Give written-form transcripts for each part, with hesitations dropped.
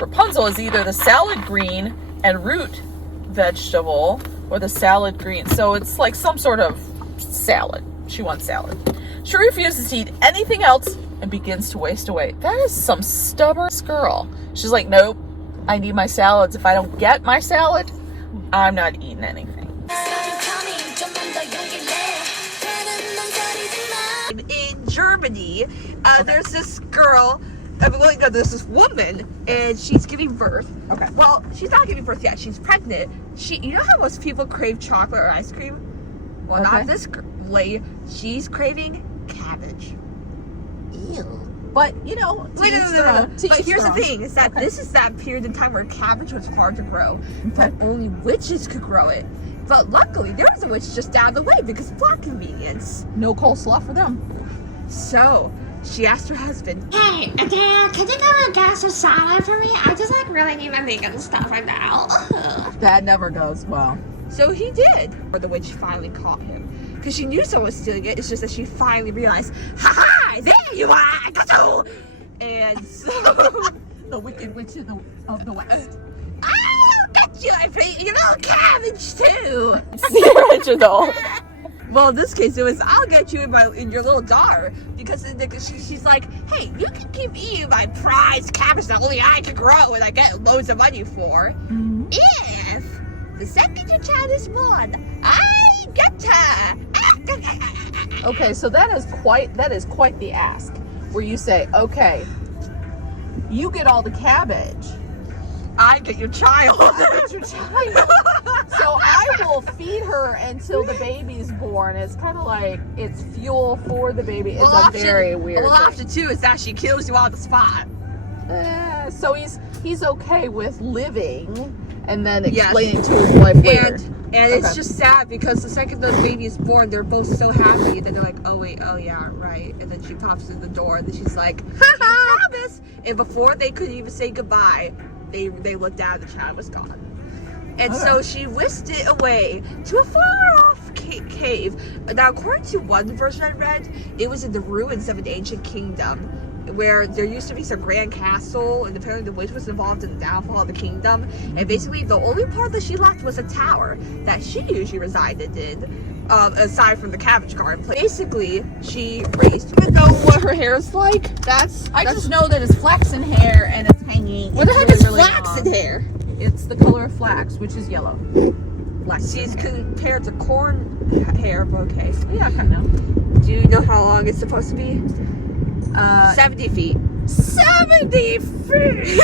Rapunzel is either the salad green and root vegetable or the salad green. So it's like some sort of salad. She wants salad. She refuses to eat anything else and begins to waste away. That is some stubborn girl. She's like, nope, I need my salads. If I don't get my salad, I'm not eating anything. In Germany, there's this girl, there's this woman, and she's giving birth. Okay. Well, she's not giving birth yet. She's pregnant. You know how most people crave chocolate or ice cream? Well, not this lady. She's craving cabbage. Ew. But, you know, But here's the thing, is that this is that period in time where cabbage was hard to grow. But only witches could grow it. But luckily, there was a witch just down the way because of plot convenience. No coleslaw for them. So, she asked her husband, Hey, Dad, can you go and get some salad for me? I just really need my vegan stuff right now. That never goes well. so he did. Or the witch finally caught him. Because she knew someone was stealing it, it's just that she finally realized, ha-ha, there you are, I got you! And so... The Wicked Witch of the West. I'll get you, I pray, you know, cabbage too! The original. Well, in this case, it was, I'll get you in your little jar. Because she's like, hey, you can keep eating my prized cabbage that only I can grow and I get loads of money for. Mm-hmm. If the second your child is born, I get her. Okay, so that is quite the ask. Where you say, okay, you get all the cabbage. I get your child. I get your child. So I will feed her until the baby's born. It's kind of like it's fuel for the baby. It's a very weird Well, thing. option two is that she kills you on the spot. So he's okay with living and then explaining to his wife later. And it's just sad because the second the baby is born, they're both so happy. And then they're like, oh yeah, right. And then she pops in the door and then she's like, Travis. And before they could even say goodbye, they looked down and the child was gone. And so she whisked it away to a far-off cave. Now, according to one version I read, it was in the ruins of an ancient kingdom where there used to be some grand castle, and apparently the witch was involved in the downfall of the kingdom. And basically, the only part that she left was a tower that she usually resided in, aside from the cabbage garden. Basically, she raised. I don't know what her hair is like. I just know that it's flaxen hair and it's hanging. What the heck is flaxen hair? It's the color of flax, which is yellow. She's compared to corn hair, but okay. Yeah, I kind of know. Do you know how long it's supposed to be? 70 feet. 70 feet!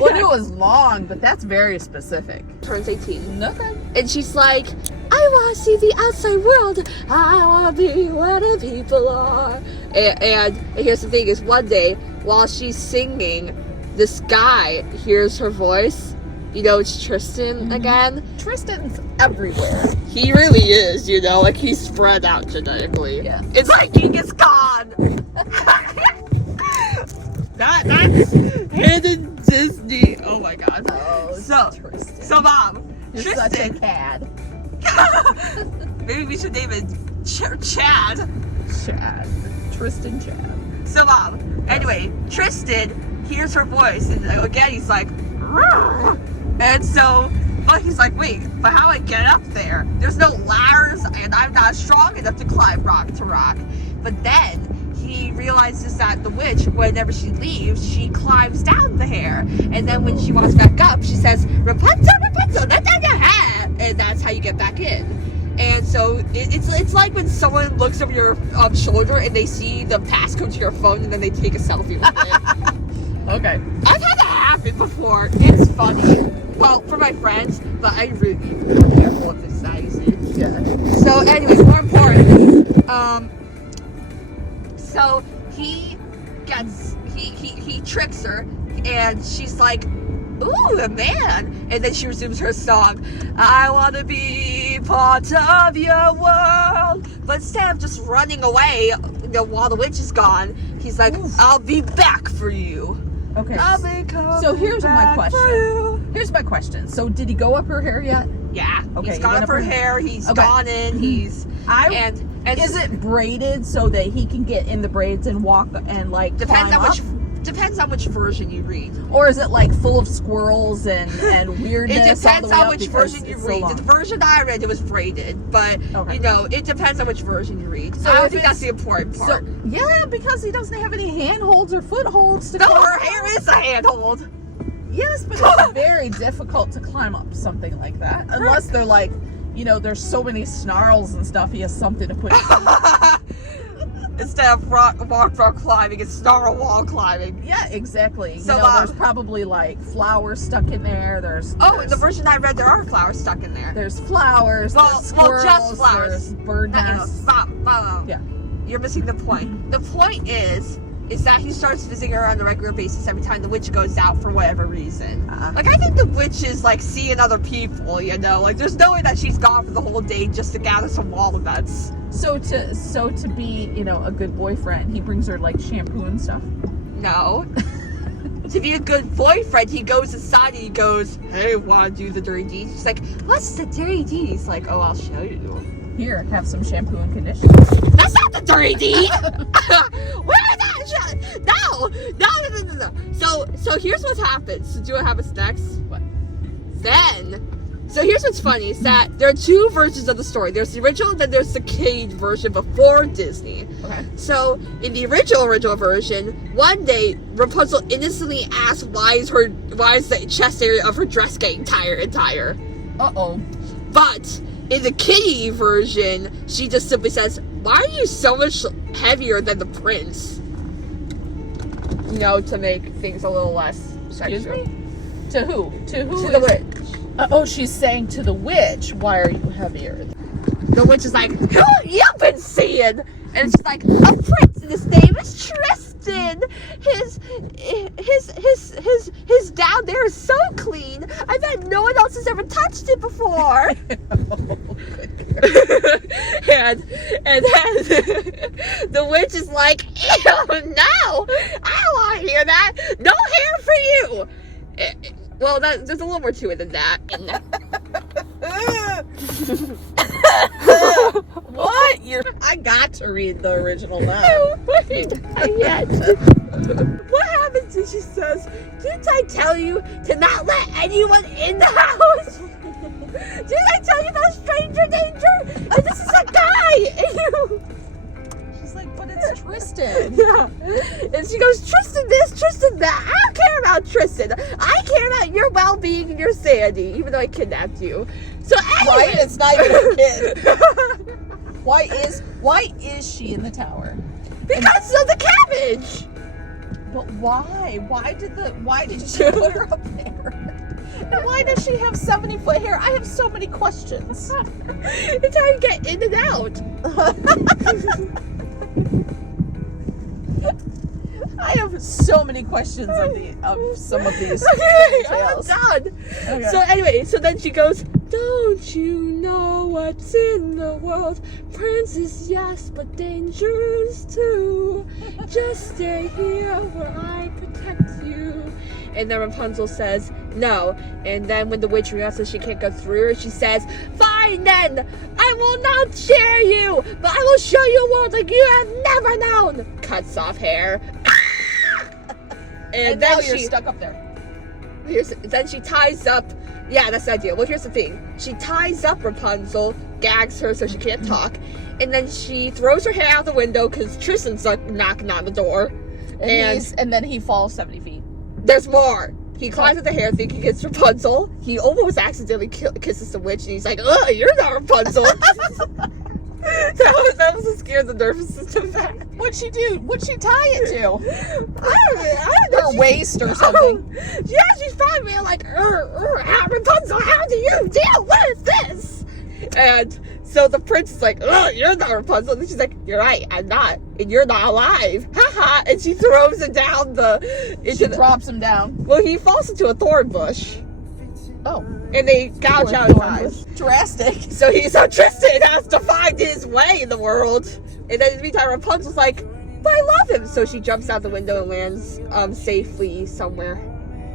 Well, it was long, but that's very specific. Turns 18. Okay. And she's like, I want to see the outside world. I want to be where the people are. And here's the thing is one day, while she's singing, this guy hears her voice. You know, it's Tristan again. Tristan's everywhere. He really is, you know, like he's spread out genetically. Yeah. It's like Genghis Khan. That's hidden Disney. Oh my god. Oh, So Mom, you're Tristan. such a cad. Maybe we should name it Chad. Chad. Tristan Chad. So Mom, anyway, Tristan hears her voice, and again he's like, "Rrr." And so, but he's like, wait, but how do I get up there? There's no ladders, and I'm not strong enough to climb rock to rock. But then he realizes that the witch, whenever she leaves, she climbs down the hair. And then when she walks back up, she says, Rapunzel, Rapunzel, that's on your hair. And that's how you get back in. And so it's like when someone looks over your shoulder and they see the passcode to your phone and then they take a selfie with it. Okay. I've had that happen before. It's funny. Well, for my friends, but I really need to be more careful if it's that easy. Yeah. So anyway, more importantly, so he tricks her, and she's like, ooh, a man. And then she resumes her song, I want to be part of your world. But instead of just running away, you know, while the witch is gone, he's like, I'll be back for you. Okay. I'll be coming So here's my back for you. question. Here's my question. So did he go up her hair yet? Yeah. Okay, He's he gone went up up her her hair. He's Okay. gone in. He's And is it braided so that he can get in the braids and walk and like depends climb on up? which. depends on which version you read. Or is it like full of squirrels and It weirdness? depends all the way on up which because version you it's so read. long? The version I read, it was braided, but Okay. you know, it depends on which version you read. So I don't if think it's- that's the important So part. yeah, because he doesn't have any handholds or footholds to No, climb her up. hair is a handhold. Yes, but it's very difficult to climb up something like that. Unless they're like, you know, there's so many snarls and stuff, he has something to put Instead of rock climbing, it's snarl wall climbing. Yeah, exactly. So, you know, there's probably like flowers stuck in there. There's In the version I read, there are flowers stuck in there. there's flowers, Well, there's well, squirrels, just flowers. there's bird No, nests. stop. Yeah. You're missing the point. The point is that he starts visiting her on a regular basis every time the witch goes out for whatever reason. Uh-huh. Like, I think the witch is like seeing other people, you know? Like, there's no way that she's gone for the whole day just to gather some walnuts. So to be, you know, a good boyfriend, he brings her like shampoo and stuff. No. To be a good boyfriend, he goes inside and he goes, hey, wanna do the dirty deeds? She's like, what's the dirty deeds? He's like, oh, I'll show you. Here, have some shampoo and conditioner. That's not the dirty deed. Where is that shit? No. So here's what happens. Do you know what happens next? What? So here's what's funny is that there are two versions of the story. There's the original and then there's the cage version before Disney. Okay. So in the original version, one day Rapunzel innocently asks why is the chest area of her dress getting tighter? Uh-oh. But in the kitty version, she just simply says, why are you so much heavier than the prince? You know, to make things a little less Excuse sexual. me? To who? To who? To the is- witch. Oh, she's saying to the witch, why are you heavier? The witch is like, who have you been seeing? And she's like, a prince, and his name is Tristan. His down there is so clean. I bet no one else has ever touched it before. and then the witch is like, ew, no, I don't want to hear that. No hair for you. Well, there's a little more to it than that. What? I got to read the original now. Wait, not yet. What happens is she says, didn't I tell you to not let anyone in the house? Didn't I tell you about stranger danger? And this is a guy! And you... She's like, but it's Tristan. Yeah. And she goes, Tristan this, Tristan that. I don't care about Tristan. I care about your well-being and your sanity, even though I kidnapped you. So anyway. Right? It's not even a kid. Why is she in the tower? Because of the cabbage. But why? Why did she put her up there? And why does she have 70-foot hair? I have so many questions. It's how you get in and out. I have so many questions of some of these Okay, I'm details. done. Okay. So anyway, so then she goes, don't you know what's in the world? Princes, yes, but dangers too. Just stay here where I protect you. And then Rapunzel says, no. And then when the witch realizes she can't go through, she says, fine then, I will not share you, but I will show you a world like you have never known. Cuts off hair. And then now you're she stuck up there. then she ties up. Yeah, that's the idea. Well, here's the thing. She ties up Rapunzel, gags her so she can't talk, and then she throws her hair out the window because Tristan's like knocking on the door. And then he falls 70 feet. There's more. He climbs up the hair thinking it's Rapunzel. He almost accidentally kisses the witch, and he's like, "Ugh, you're not Rapunzel." that was to scare the nervous system back. What'd she do? What'd she tie it to? I don't know. Her waist or something. Yeah, she's probably being like, Rapunzel, how do you deal with this? And so the prince is like, you're not Rapunzel. And she's like, you're right, I'm not. And you're not alive. Haha. And she throws it down She drops him down. well, he falls into a thorn bush. Oh. And they gouge out his eyes. Drastic. So Tristan has to find his way in the world. And then in the meantime, Rapunzel's like, but I love him. So she jumps out the window and lands safely somewhere.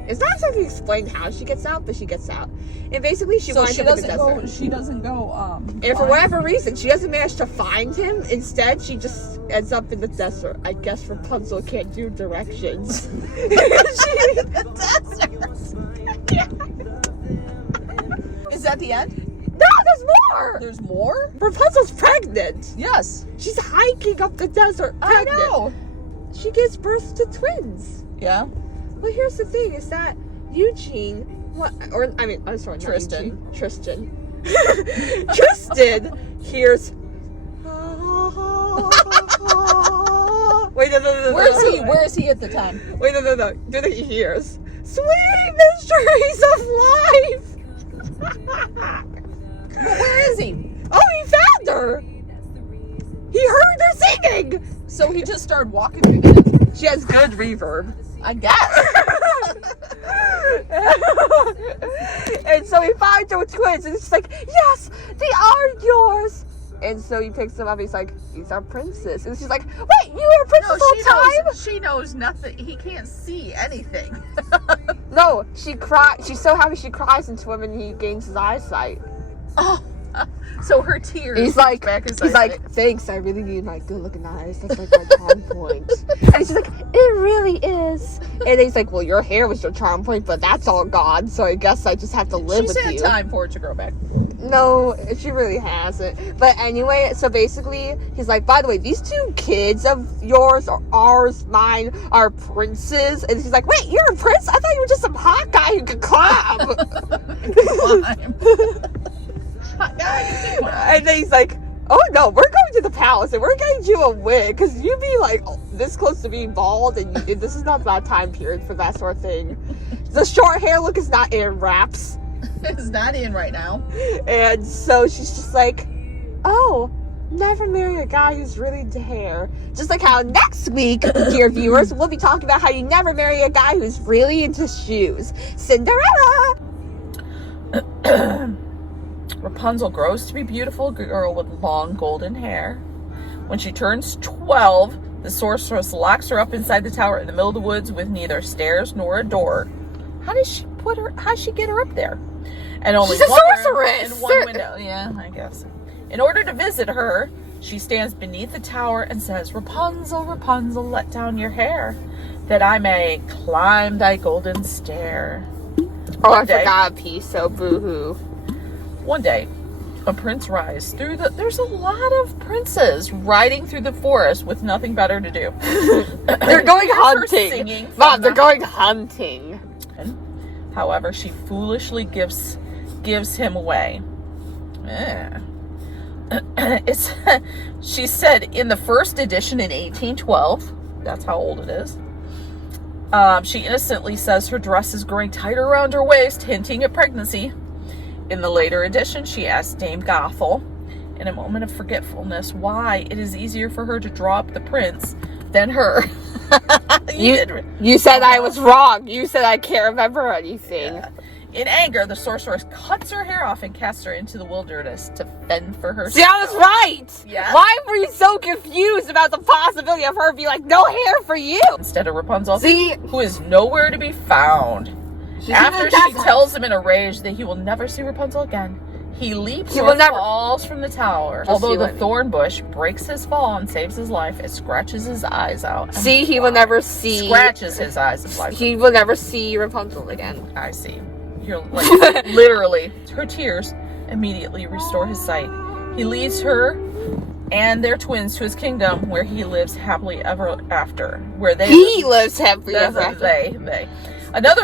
It's not exactly explained how she gets out, but she gets out. And basically she winds up in the desert. She doesn't go. And for whatever reason, she doesn't manage to find him. Instead, she just ends up in the desert. I guess Rapunzel can't do directions. She in the desert. Is that the end? No, there's more. There's more? Rapunzel's pregnant. Yes. She's hiking up the desert. I Pregnant. know. She gives birth to twins. Yeah. Well, here's the thing: is that Eugene, I'm sorry, not Tristan. Eugene, Tristan. Tristan hears. Wait, no. Where is he at the time? Wait, no. Do that he hears. Sweet mysteries of life. Where is he? Oh, he found her. He heard her singing. So he just started walking through the desert. She has good reverb. I guess. And so he finds her with twins, and it's like, yes, they are yours. And so he picks them up. He's like, these are princes. And she's like, wait, you were a princess all the time? She knows nothing. He can't see anything. No, she cries. She's so happy she cries into him, and he gains his eyesight. Oh, so her tears. He's like, back his thanks. I really need my good-looking eyes. That's like my charm point. And she's like, it really is. And he's like, well, your hair was your charm point, but that's all gone. So I guess I just have to live with you. She's had time for it to grow back. No, she really hasn't. But anyway, so basically, he's like, by the way, these two kids of yours, or ours, mine, are princes. And he's like, wait, you're a prince? I thought you were just some hot guy who could climb. And then he's like, oh no, we're going to the palace and we're getting you a wig because you'd be like this close to being bald, and this is not that time period for that sort of thing. The short hair look is not in wraps. It's not in right now. And so she's just like, oh, never marry a guy who's really into hair. Just like how next week, dear viewers, we'll be talking about how you never marry a guy who's really into shoes. Cinderella! Rapunzel grows to be a beautiful girl with long golden hair. When she turns 12, the sorceress locks her up inside the tower in the middle of the woods with neither stairs nor a door. How does she get her up there? And only She's a one sorceress! and one window. Yeah, I guess. In order to visit her, she stands beneath the tower and says, Rapunzel, Rapunzel, let down your hair, that I may climb thy golden stair. Oh, I forgot a piece, so boo-hoo. One day, a prince rides through there's a lot of princes riding through the forest with nothing better to do. They're going hunting. Singing Mom, they're going hunting. However, she foolishly gives him away. She said in the first edition in 1812, that's how old it is, she innocently says her dress is growing tighter around her waist, hinting at pregnancy. In the later edition, she asks Dame Gothel, in a moment of forgetfulness, why it is easier for her to draw up the prince than her. You said I was wrong. You said I can't remember anything. Yeah. In anger, the sorceress cuts her hair off and casts her into the wilderness to fend for herself. See, I was right. Yeah. Why were you so confused about the possibility of her being like, no hair for you? Instead of Rapunzel, See, who is nowhere to be found. After she tells him in a rage that he will never see Rapunzel again, he leaps and falls from the tower. Although the thorn bush breaks his fall and saves his life, it scratches his eyes out. See, he will never see. Scratches his eyes and life. He will never see Rapunzel again. I see. You're like, literally. Her tears immediately restore his sight. He leads her and their twins to his kingdom, where he lives happily ever after. Where they lives happily ever after. They. Another